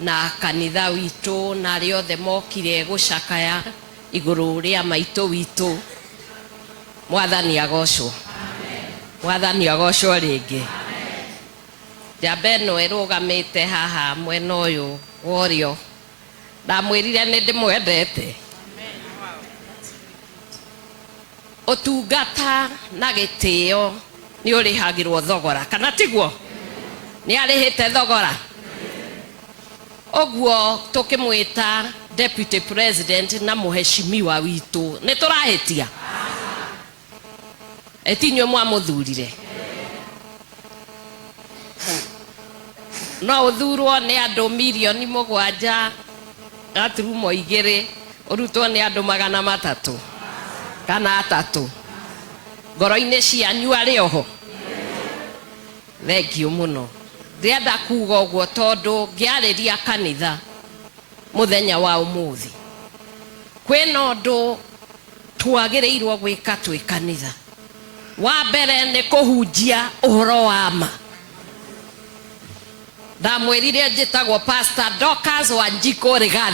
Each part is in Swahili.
na kanitha witũ na arĩa othe mokire gũcakaya igũrũ rĩa maitũ witũ. Mwathani agocwo. Mwathani agocwo rĩngĩ. Njamba ĩno ĩrũgamĩte haha mwena ũyũ wa ũrĩo, ndamwĩrire nĩ ndĩmwendete. Ũtungata na gĩtĩo nĩ ũrĩhagĩrwo thogora, kana tiguo? Nĩ arĩhĩte thogora. Ũguo tũkĩmwĩta Deputy President na mũheshimiwa witũ nĩ tũrahĩtia? Etinywe mwamũthurire. No ũthurwo nĩ andũ milioni 7 gaturumo 2, ũrutwo nĩ andũ 300 kana 3. Ngoro-inĩ cianyu arĩ oho? Thengiũ mũno. Ndĩrenda kuuga ũguo tondũ ngĩarĩria kanitha mũthenya wa ũmũthĩ. Kwĩna ũndũ twagĩrĩirwo gwĩka twĩ kanitha. Wa mbere nĩ kũhunjia ũhoro wa ma. Ndamwĩrire njĩtagwo Pastor Dorcas Gachagua.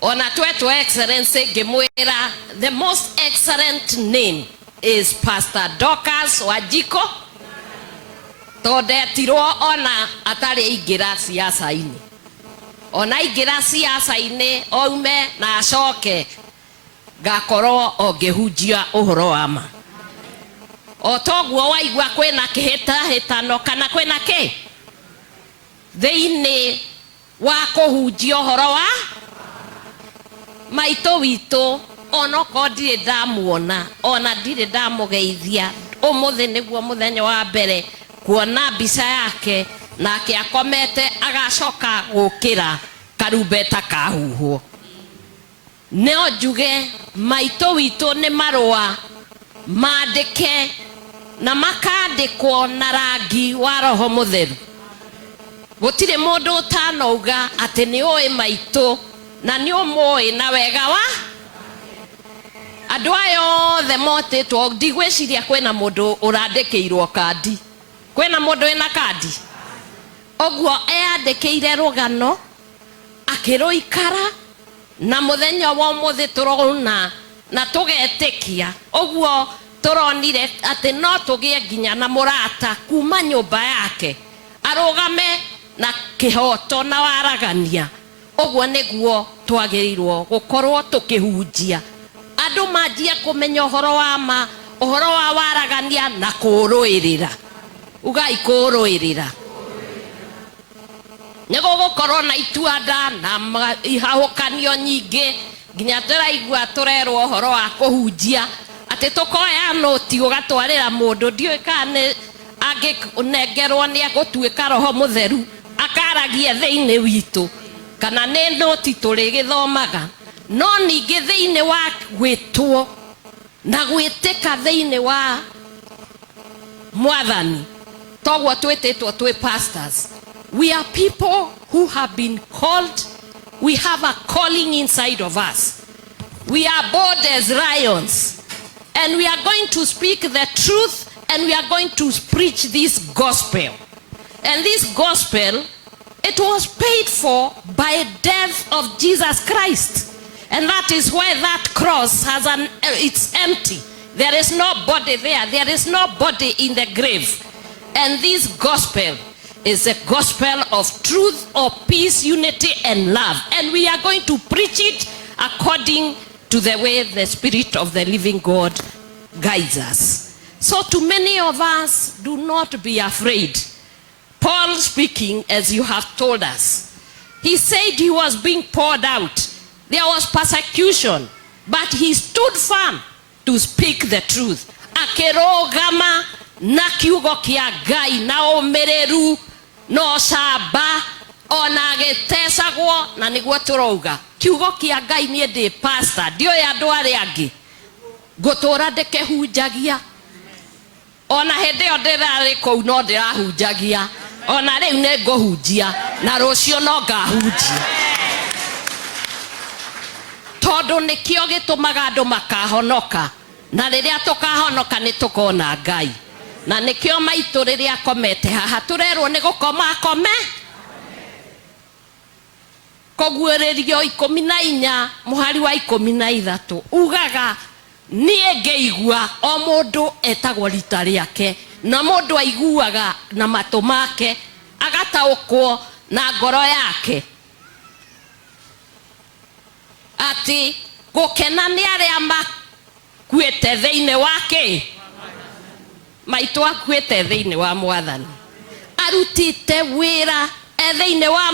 Ona twetwo Excellency ngĩmwĩra the most excellent name is Pastor Dorcas Gachagua. Tondetirwo ona atarĩ aingĩra siasa-inĩ. Ona aingĩra siasa-inĩ oume na acoke ngakorwo ngĩhunjia ũhoro wa ma. O toguo waigua kwĩna kĩhĩtahĩtano kana kwĩna kĩ thĩinĩ wa kũhunjia ũhoro wa maitũ witũ. Onoko ndirĩ ndamuona, ona ndirĩ ndamũgeithia. Ũmũthĩ nĩguo mũthenya wa mbere kuona mbica yake nake akomete agacoka gũkĩra karumbeta kahuhwo. No njuge maitũ witũ nĩ marũa maandĩke na makandĩkwo na rangi wa Roho Mũtheru. Gũtirĩ mũndũ ũtanauga atĩ nĩ ũĩ maitũ na nĩ ũmũĩ na wega wa andũ aya othe motĩtwo. Ndigwĩciria kwĩna mũndũ ũrandĩkĩirwo kandi. Kwĩna mũndũ wĩna kandi? Ũguo eyandĩkĩire rũgano akĩrũikara na mũthenya wa ũmũthĩ tũrona na tũgetĩkia. Ũguo tũronire atĩ no tũgĩe nginya na mũrata kuma nyũmba yake arũgame na kĩhoto na waragania. Ũguo nĩguo twagĩrĩirwo gũkorwo tũkĩhunjia. Andũ manjie kũmenya ũhoro wa ma, ũhoro wa waragania na kũrũĩrĩra. Ugai kũrũĩrĩra. Nĩgũgũkorwo na ituanda na ihahũkanio nyingĩ. Nginya tũraigua tũrerwo ũhoro wa kũhunjia atĩ tũkoya nũti ũgatwarĩra mũndũ. Ndiũĩ kana nĩ angĩnengerwo nĩ egũtuĩka Roho Mũtheru akaragia thĩinĩ witũ, kana nĩ nũti tũrĩgĩthomaga. No ningĩ thĩinĩ wa gwĩtwo na gwĩtĩka thĩinĩ wa Mwathani, toguo twĩtĩtwo twĩ pastors. We are people who have been called. We have a calling inside of us. We are bold as lions. And we are going to speak the truth, and we are going to preach this gospel. And this gospel, it was paid for by the death of Jesus Christ. And that is why that cross has it's empty. There is no body there. There is no body in the grave. And this gospel is a gospel of truth, of peace, unity, and love. And we are going to preach it according to the way the Spirit of the living God guides us. So to many of us, do not be afraid. Paul speaking, as you have told us, he said he was being poured out. There was persecution, but he stood firm to speak the truth. Akĩrũgama na kiugo kĩa Ngai na ũmĩrĩru no camba ona agĩtecagwo. Na nĩguo tũrauga kiugo kĩa Ngai. Niĩ ndĩ pastor, ndiũĩ andũ arĩa angĩ, ngũtũra ndĩkĩhunjagia. Ona hĩndĩ ĩyo ndĩrarĩ kũu no ndĩrahunjagia. Ona rĩu nĩ ngũhunjia na rũciũ no ngahunjia. Tondũ nĩkĩo gĩtũmaga andũ makahonoka, na rĩrĩa tũkahonoka nĩ tũkona Ngai. Na nĩkĩo maitũ rĩrĩa akomete haha tũrerwo nĩ gũkoma akome. Moguererio 14 muhari wa 13 ugaga nie ngeigua o mundu etagwo rita riake na mundu aiguaga na mato make agataukwo na ngoro yake ati gukena ni aria makuete theine wake maitu akuete theine wa Mwathani arutite wira theine wa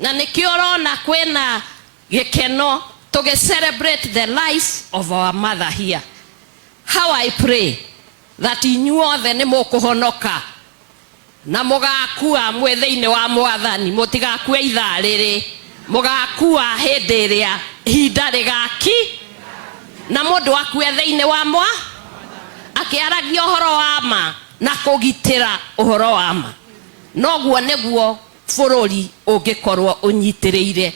na nikiorona kwena gikeno to celebrate the life of our mother here. How I pray that inyuothe ni mukuhonoka na mugakua mwetheine wa Mwathani mutigakue ithaa riri mugakua hindi iria hinda rigaki na mundu akue theine wa akiaragia uhoro wa ma na kugitira uhoro wa ma noguo niguo bururi ungikorwo unyitiriire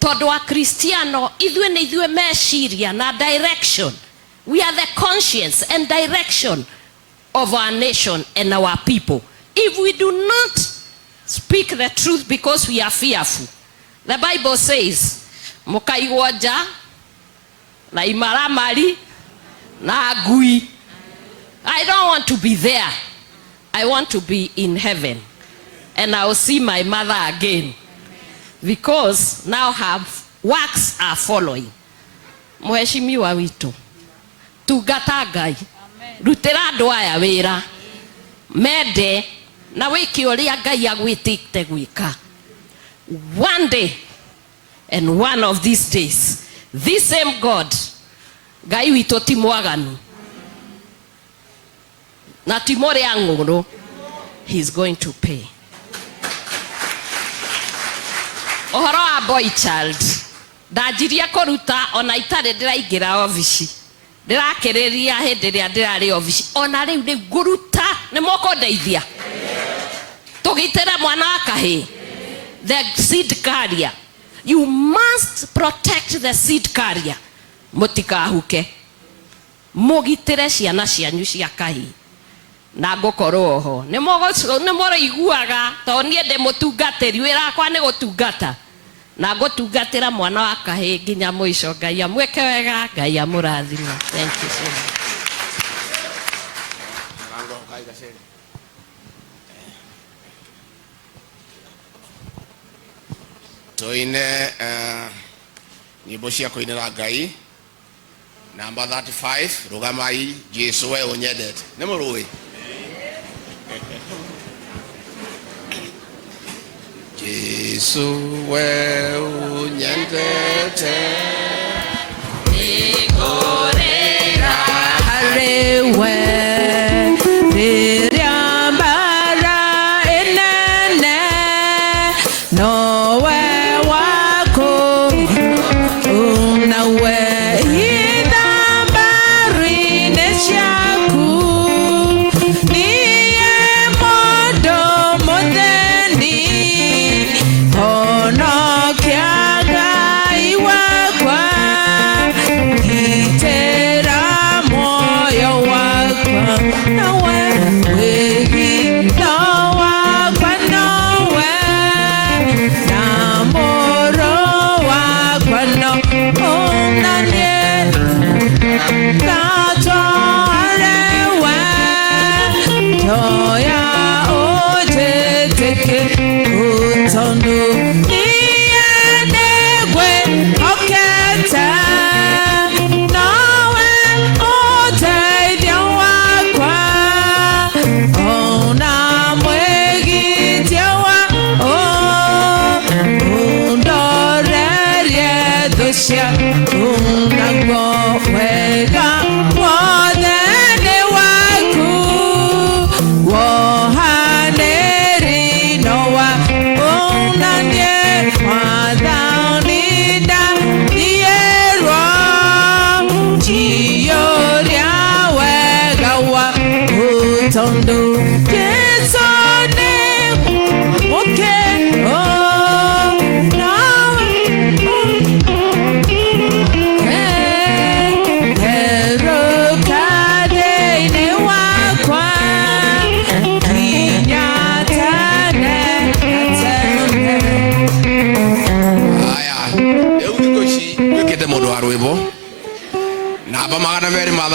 tondu wa Kristiano ithue ni ithue meciria na direction. We are the conscience and direction of our nation and our people. If we do not speak the truth because we are fearful, the Bible says mukaigwo nja na imaramari na ngui. I don't want to be there. I want to be in heaven and I will see my mother again because now her works are following. Mheshimiwa witu tungata Ngai rutira andu aya wira mende na wiki uria Ngai agwitite gwika. One day and one of these days this same God Ngai witu ti mwaganu na ti more ang'uru, he's going to pay. Ohoro wa boy child ndajiria kuruta ona itare ndiraingira ofici ndirakiriria hindi ria ndirari ofici ona riu ni nguruta ni moko ndeithia tugitira mwana akahi the seed carrier. You must protect the seed carrier. Mutikahuke mugitire ciana cianyu cia kahi na ngukorwo ho ni more iguaga to nie ndi mutungatiri wira kwa ni gutungata na ngutungatira mwana wa kahi nginya muico. Ngai amweke wega, Ngai amurathime. Thank you so much. Toine nyimbo cia kuinira Ngai number 35 rugamai Jesu we unyendete ni murui Jesu we unyendete nikorera harewe ririambara enene nowe wako unawe idambari neshaku niye modo modeni ono kiaga iwakwa itera moyo wakwa nawe wegi wakwa nawe na moro wakwa no onanie kato arewe toya ojeteke utondu niyenegwe okete nawe oteithio wakwa ona mwegithio wa undorerie thũ cia unaguo wega wothe nĩ waku wohanĩri nowa unanie wathaũninda thierwo njiyũria wega wa ũtondu Jesu nĩ mũkeno nawe namba magana meri